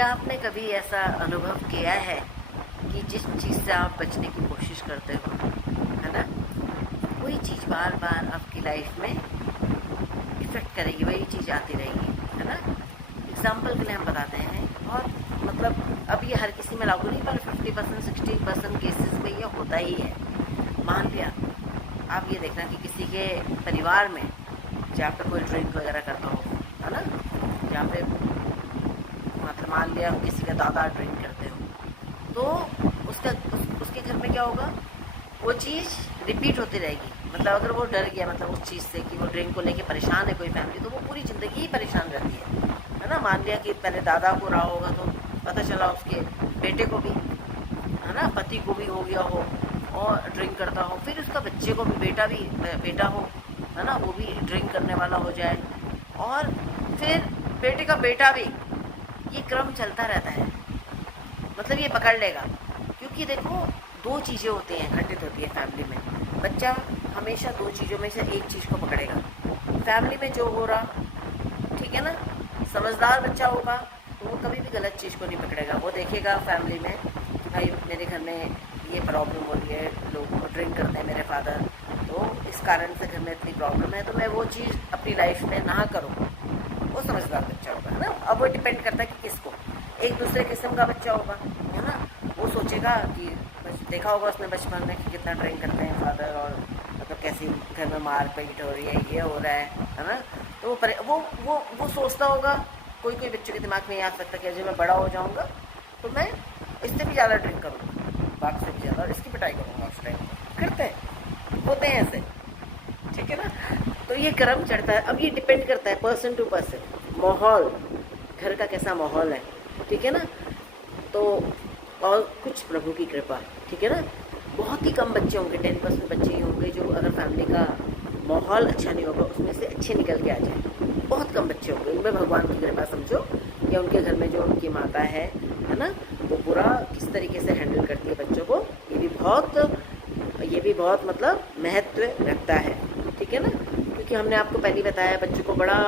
क्या आपने कभी ऐसा अनुभव किया है कि जिस चीज़ से आप बचने की कोशिश करते हो, है ना, वही चीज़ बार बार आपकी लाइफ में इफ़ेक्ट करेगी, वही चीज़ आती रहेगी, है ना? एग्ज़ाम्पल के लिए हम बताते हैं, और मतलब अब ये हर किसी में लागू नहीं, पर 50% 60% केसेस में ये होता ही है। मान लिया आप ये देखना कि किसी के परिवार में जहाँ पे कोई ड्रिंक वगैरह करता हो, है ना, जहाँ पे मतलब मान लिया किसी का दादा ड्रिंक करते हो, तो उसके घर में क्या होगा, वो चीज़ रिपीट होती रहेगी। मतलब अगर वो डर गया मतलब उस चीज़ से कि वो ड्रिंक को लेके परेशान है कोई फैमिली, तो वो पूरी ज़िंदगी ही परेशान रहती है ना। मान लिया कि पहले दादा को रहा होगा, तो पता चला उसके बेटे को भी, है ना, पति को भी हो गया हो और ड्रिंक करता हो, फिर उसका बच्चे को भी, बेटा हो, है ना, वो भी ड्रिंक करने वाला हो जाए, और फिर बेटे का बेटा भी, ये क्रम चलता रहता है। मतलब ये पकड़ लेगा, क्योंकि देखो दो चीज़ें होती हैं, घटित होती है फैमिली में। बच्चा हमेशा दो चीज़ों में से एक चीज़ को पकड़ेगा। फैमिली में जो हो रहा, ठीक है ना, समझदार बच्चा होगा तो वो कभी भी गलत चीज़ को नहीं पकड़ेगा। वो देखेगा फैमिली में कि भाई मेरे घर में ये प्रॉब्लम हो रही है, लोग ड्रिंक करते हैं मेरे फादर, तो इस कारण से घर में इतनी प्रॉब्लम है, तो मैं वो चीज़ अपनी लाइफ में ना करूँ। वो समझदार बच्चा होगा, है ना। अब वो डिपेंड करता है कि किसको, एक दूसरे किस्म का बच्चा होगा, है ना, वो सोचेगा कि देखा होगा उसने बचपन में कि कितना ड्रिंक करते हैं फादर, और मतलब कैसी घर में मार पीट हो रही है, ये हो रहा है ना। तो वो सोचता होगा, कोई बच्चों के दिमाग में ये आ सकता है कि जब मैं बड़ा हो जाऊँगा तो मैं इससे भी ज़्यादा ड्रिंक करूँगा, बाप से भी ज़्यादा, और इसकी पिटाई करूँगा। उस टाइम करते हैं, होते हैं ऐसे, ठीक है ना। तो ये क्रम चढ़ता है। अब ये डिपेंड करता है पर्सन टू पर्सन, माहौल, घर का कैसा माहौल है, ठीक है ना। तो और कुछ प्रभु की कृपा, ठीक है ना, बहुत ही कम बच्चे होंगे, 10% बच्चे ही होंगे जो, अगर फैमिली का माहौल अच्छा नहीं होगा, उसमें से अच्छे निकल के आ जाए। बहुत कम बच्चे होंगे, उनमें भगवान की कृपा समझो, या उनके घर में जो उनकी माता है ना, वो पूरा किस तरीके से हैंडल करती है बच्चों को, ये भी बहुत मतलब महत्व रखता है, ठीक है ना। क्योंकि हमने आपको पहले ही बताया, बच्चों को बड़ा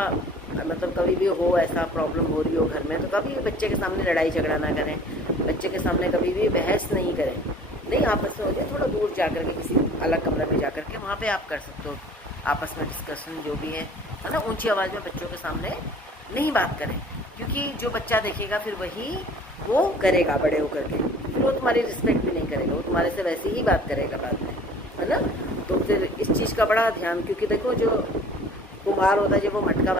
मतलब कभी भी हो ऐसा प्रॉब्लम हो रही हो घर में, तो कभी भी बच्चे के सामने लड़ाई झगड़ा ना करें, बच्चे के सामने कभी भी बहस नहीं करें, नहीं, आपस में हो जाए, थोड़ा दूर जा कर के किसी अलग कमरे में जा कर के वहाँ पे आप कर सकते हो आपस में डिस्कशन जो भी है ना। ऊंची आवाज़ में बच्चों के सामने नहीं बात करें, क्योंकि जो बच्चा देखेगा फिर वही वो करेगा बड़े होकर के, फिर वो तुम्हारी रिस्पेक्ट भी नहीं करेगा, वो तुम्हारे से वैसे ही बात करेगा बाद में, है ना। तो फिर इस चीज़ का बड़ा ध्यान, क्योंकि देखो जो कुम्हार होता है जब वो मटका